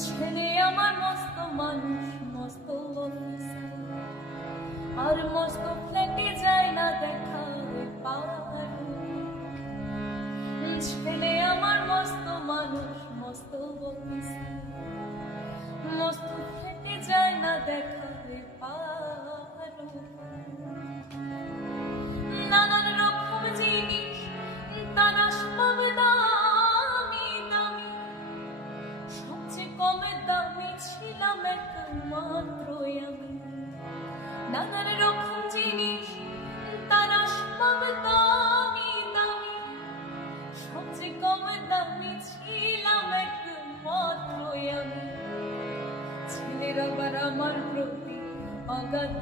ছেলে আমার মস্ত মানুষ, মস্ত অফিসার, আর মস্ত ফ্ল্যাটে যায় না দেখা পাওয়ার। ছেলে আমার মস্ত মানুষ, মস্ত অফিসার, মস্ত ফ্ল্যাটে যায় না দেখা পাওয়ার। নানান রকম জিনিস তার আসবাব দামি দামি, সবচেয়ে কম দামি ছিলাম একমাত্র আমি। নানান রকম জিনিস তার আসবাব দামি দামি, সবচেয়ে কম দামি ছিলাম একমাত্র আমি। ছেলের আবার আমার প্রতি অগাধ